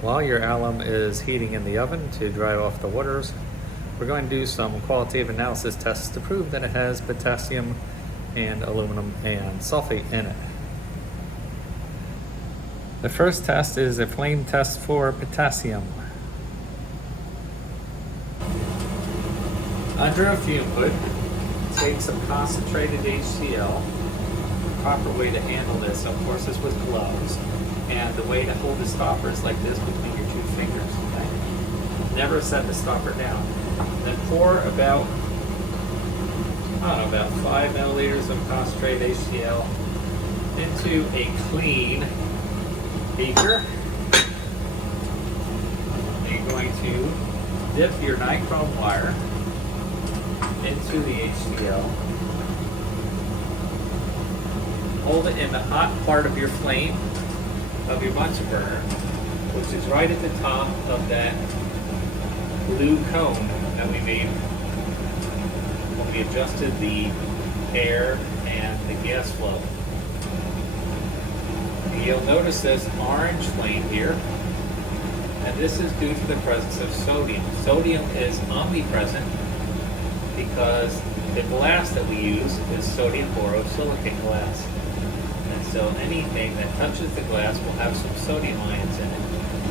While your alum is heating in the oven to dry off the waters, we're going to do some qualitative analysis tests to prove that it has potassium and aluminum and sulfate in it. The first test is a flame test for potassium. Under a fume hood, take some concentrated HCl. The proper way to handle this, of course, is with gloves. And the way to hold the stopper is like this between your two fingers. Okay? Never set the stopper down. Then pour about 5 milliliters of concentrated HCl into a clean beaker. You're going to dip your nichrome wire into the HCl. Hold it in the hot part of your flame of your Bunsen burner, which is right at the top of that blue cone that we made when we adjusted the air and the gas flow. And you'll notice this orange flame here, and this is due to the presence of sodium. Sodium is omnipresent because the glass that we use is sodium borosilicate glass. And so anything that touches the glass will have some sodium ions in it,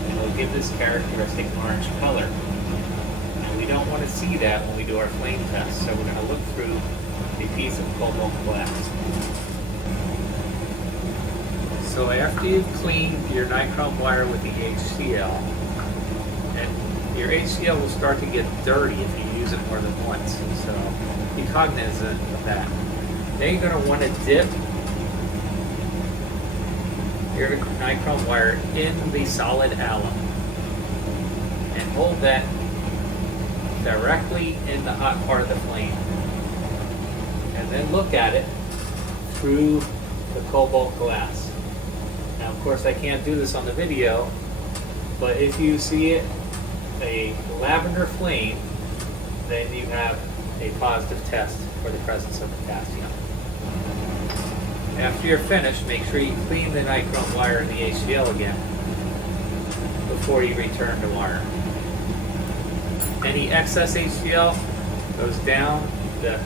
and will give this characteristic orange color. And we don't want to see that when we do our flame test, so we're going to look through a piece of cobalt glass. So after you've cleaned your nichrome wire with the HCl, and your HCl will start to get dirty if you use it more than once, so be cognizant of that. Then you're going to want to dip your nichrome wire in the solid alum and hold that directly in the hot part of the flame, and then look at it through the cobalt glass. Now, of course, I can't do this on the video, but if you see it a lavender flame, then you have a positive test for the presence of potassium. After you're finished, make sure you clean the nichrome wire and the HCl again before you return the wire. Any excess HCl goes down the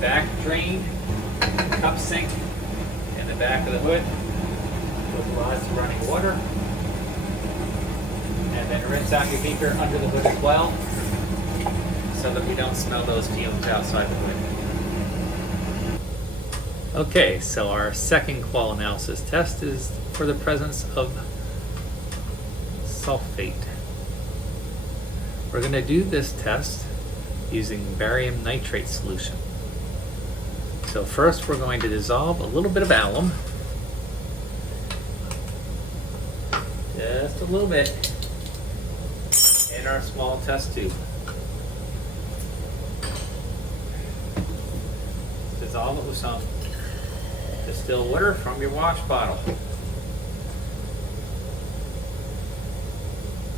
back drain, cup sink, in the back of the hood with lots of running water. And then rinse out your beaker under the hood as well, so that we don't smell those fumes outside the hood. Okay, so our second qual analysis test is for the presence of sulfate. We're going to do this test using barium nitrate solution. So first we're going to dissolve a little bit of alum, just a little bit, in our small test tube. Dissolve it with some distilled water from your wash bottle.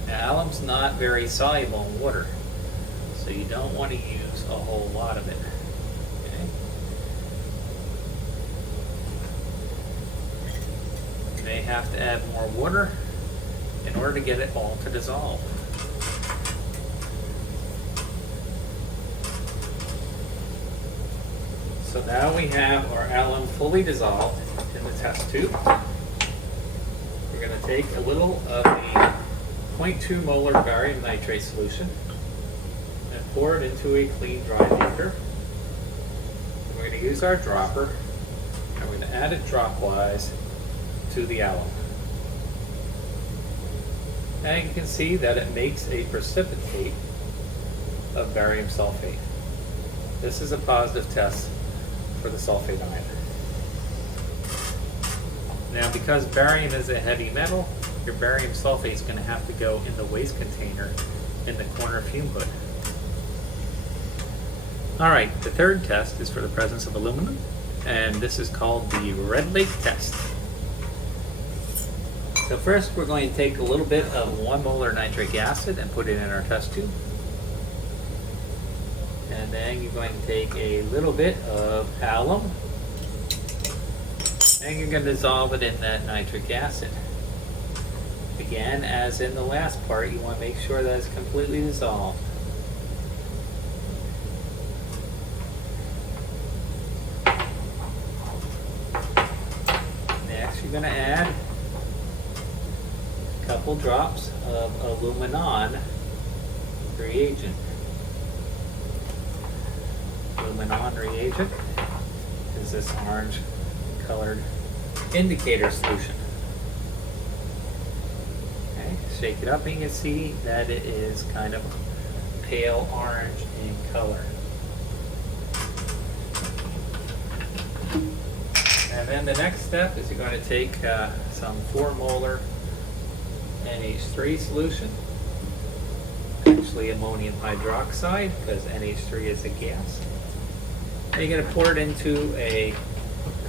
Now, alum's not very soluble in water, so you don't want to use a whole lot of it. Okay? You may have to add more water in order to get it all to dissolve. So now we have our alum fully dissolved in the test tube. We're going to take a little of the 0.2 molar barium nitrate solution and pour it into a clean dry beaker. We're going to use our dropper, and we're going to add it dropwise to the alum. And you can see that it makes a precipitate of barium sulfate. This is a positive test for the sulfate ion. Now, because barium is a heavy metal, your barium sulfate is going to have to go in the waste container in the corner fume hood. Alright, the third test is for the presence of aluminum, and this is called the red lake test. So first we're going to take a little bit of 1 molar nitric acid and put it in our test tube. And then you're going to take a little bit of alum, and you're going to dissolve it in that nitric acid. Again, as in the last part, you want to make sure that it's completely dissolved. Next, you're going to add a couple drops of aluminon reagent. Aluminon reagent is this orange colored indicator solution. Okay, shake it up and you can see that it is kind of pale orange in color. And then the next step is you're going to take some 4 molar NH3 solution, actually ammonium hydroxide because NH3 is a gas. And you're going to pour it into a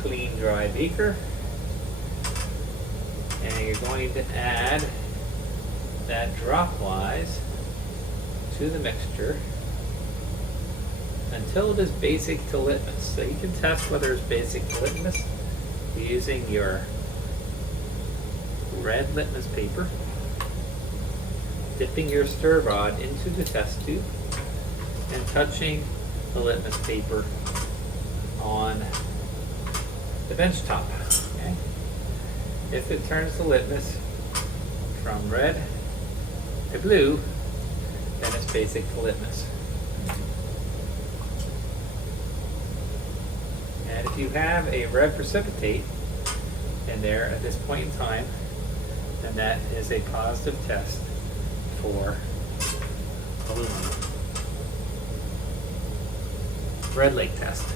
clean, dry beaker. And you're going to add that dropwise to the mixture until it is basic to litmus. So you can test whether it's basic to litmus using your red litmus paper, dipping your stir rod into the test tube, and touching the litmus paper on the bench top. Okay? If it turns the litmus from red to blue, then it's basic to litmus. And if you have a red precipitate in there at this point in time, then that is a positive test for aluminum. Red Lake test.